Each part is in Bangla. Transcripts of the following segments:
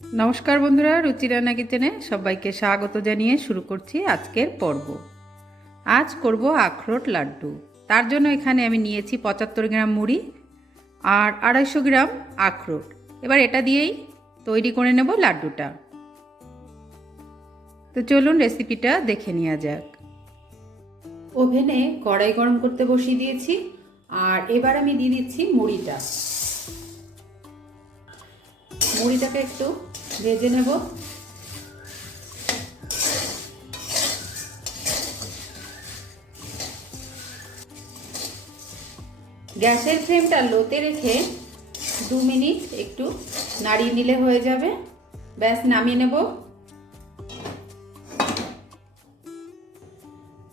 নমস্কার বন্ধুরা রুচি রান্না কিচেনে সবাইকে স্বাগত জানিয়ে শুরু করছি আজকের পর্ব। আজ করব আখরোট লাড্ডু। তার জন্য এখানে আমি নিয়েছি পঁচাত্তর গ্রাম মুড়ি আর আড়াইশো গ্রাম আখরোট। এবার এটা দিয়েই তৈরি করে নেব লাড্ডুটা। তো চলুন রেসিপিটা দেখে নেওয়া যাক। ওভেনে কড়াই গরম করতে বসিয়ে দিয়েছি আর এবার আমি দিয়ে দিচ্ছি মুড়িটা। মুড়িটাকে একটু ভেজে নেব। গ্যাসের ফ্লেমটা লোতে রেখে দু মিনিট একটু নাড়িয়ে নিলে হয়ে যাবে। ব্যাস, নামিয়ে নেব।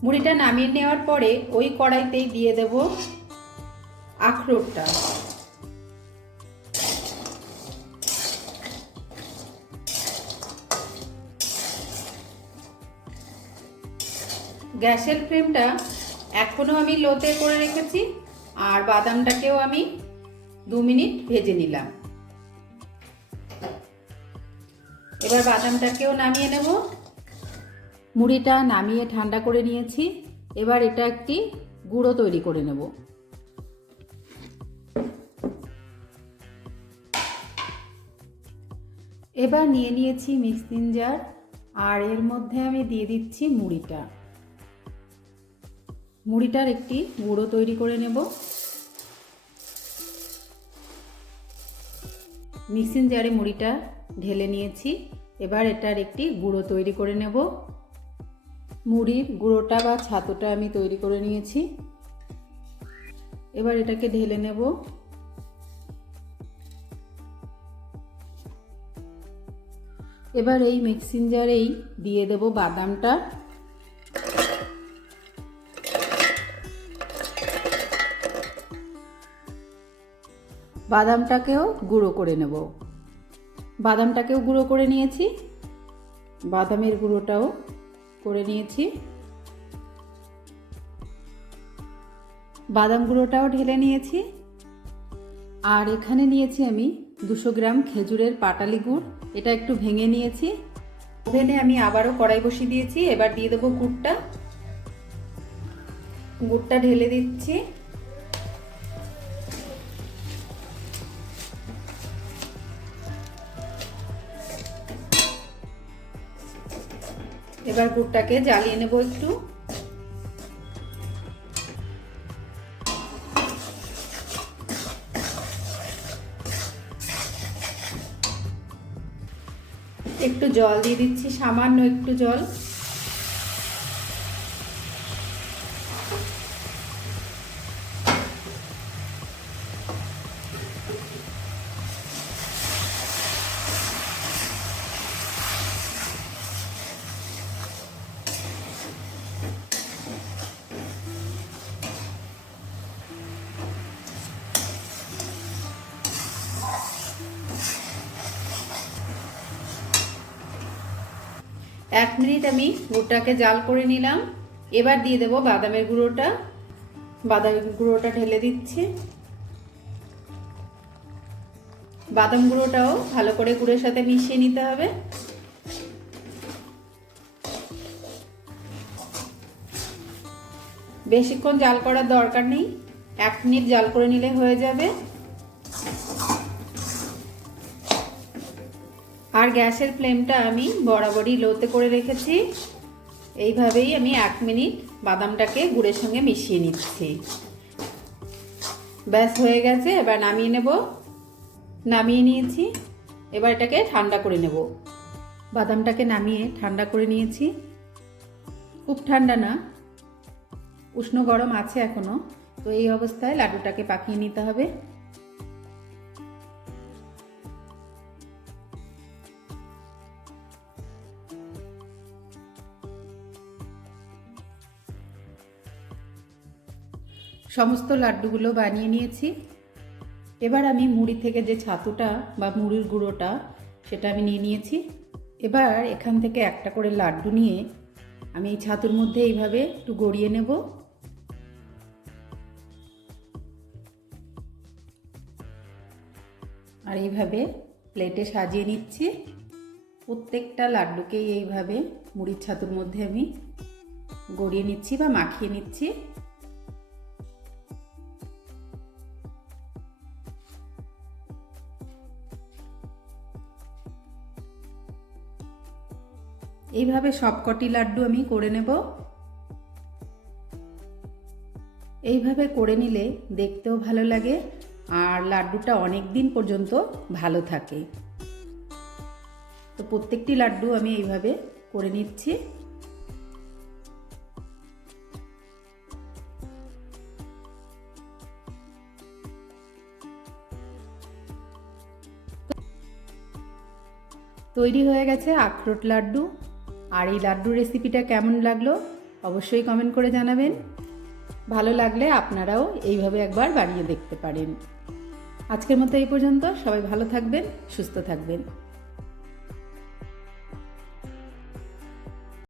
মুড়িটা নামিয়ে নেওয়ার পরে ওই কড়াইতেই দিয়ে দেব আখরোটটা। গ্যাসের ফ্লেমটা এখনও আমি লোতে করে রেখেছি আর বাদামটাকেও আমি দু মিনিট ভেজে নিলাম। এবার বাদামটাকেও নামিয়ে নেব। মুড়িটা নামিয়ে ঠান্ডা করে নিয়েছি। এবার এটা একটি গুঁড়ো তৈরি করে নেব। এবার নিয়ে নিয়েছি মিক্সিং জার আর এর মধ্যে আমি দিয়ে দিচ্ছি মুড়িটা। মুড়িটার একটি গুঁড়ো তৈরি করে নেব। মিক্সিং জারে মুড়িটা ঢেলে নিয়েছি। এবার এটার একটি গুঁড়ো তৈরি করে নেব। মুড়ির গুঁড়োটা বা ছাতুটা আমি তৈরি করে নিয়েছি। এবার এটাকে ঢেলে নেব। এবার এই মিক্সিং জারেই দিয়ে দেব বাদামটা। বাদামটাকেও গুঁড়ো করে নেব। বাদামটাকেও গুঁড়ো করে নিয়েছি। বাদামের গুঁড়োটাও করে নিয়েছি। বাদাম গুঁড়োটাও ঢেলে নিয়েছি। আর এখানে নিয়েছি আমি দুশো গ্রাম খেজুরের পাটালি গুড়। এটা একটু ভেঙে নিয়েছি। ওভেনে আমি আবারও কড়াই বসিয়ে দিয়েছি। এবার দিয়ে দেবো গুড়টা। গুড়টা ঢেলে দিচ্ছি। এবার গুড়টাকে জ্বালিয়ে নেব একটু। একটু জল দিয়ে দিচ্ছি সামান্য একটু জল। এক মিনিট আমি গুড়টাকে জাল করে নিলাম। এবার দিয়ে দেব বাদামের গুঁড়োটা। বাদামের গুঁড়োটা ঢেলে দিচ্ছি। বাদাম গুঁড়োটাও ভালো করে গুড়ের সাথে মিশিয়ে নিতে হবে। বেশিক্ষণ জাল করার দরকার নেই। এক মিনিট জাল করে নিলে হয়ে যাবে। আর গ্যাসের ফ্লেমটা আমি বরাবরই লোতে করে রেখেছি। এইভাবেই আমি এক মিনিট বাদামটাকে গুড়ের সঙ্গে মিশিয়ে নিচ্ছি। ব্যাস, হয়ে গেছে। এবার নামিয়ে নেব। নামিয়ে নিয়েছি। এবার এটাকে ঠান্ডা করে নেব। বাদামটাকে নামিয়ে ঠান্ডা করে নিয়েছি। খুব ঠান্ডা না। উষ্ণ গরম আছে এখনও তো এই অবস্থায় লাড্ডুটাকে পাকিয়ে নিতে হবে। সমস্ত লাড্ডুগুলো বানিয়ে নিয়েছি। এবার আমি মুড়ি থেকে যে ছাতুটা বা মুড়ির গুঁড়োটা, সেটা আমি নিয়ে নিয়েছি। এবার এখান থেকে একটা করে লাড্ডু নিয়ে আমি এই ছাতুর মধ্যে এইভাবে একটু গড়িয়ে নেব। আর এইভাবে প্লেটে সাজিয়ে নিচ্ছি। প্রত্যেকটা লাড্ডুকেই এইভাবে মুড়ির ছাতুর মধ্যে আমি গড়িয়ে নিচ্ছি বা মাখিয়ে নিচ্ছি। এইভাবে সবকটি লাড্ডু আমি করে নেব। এইভাবে করে নিলে দেখতেও ভালো লাগে আর লাড্ডুটা অনেক দিন পর্যন্ত ভালো থাকে। তো প্রত্যেকটি লাড্ডু আমি এইভাবে করে নিচ্ছি। তৈরি হয়ে গেছে আখরোট লাড্ডু। আর এই লাড্ডু রেসিপিটা কেমন লাগল অবশ্যই কমেন্ট করে জানাবেন। ভালো লাগলে আপনারাও এইভাবে একবার বানিয়ে দেখতে পারেন। আজকের মতো এই পর্যন্ত। সবাই ভালো থাকবেন, সুস্থ থাকবেন।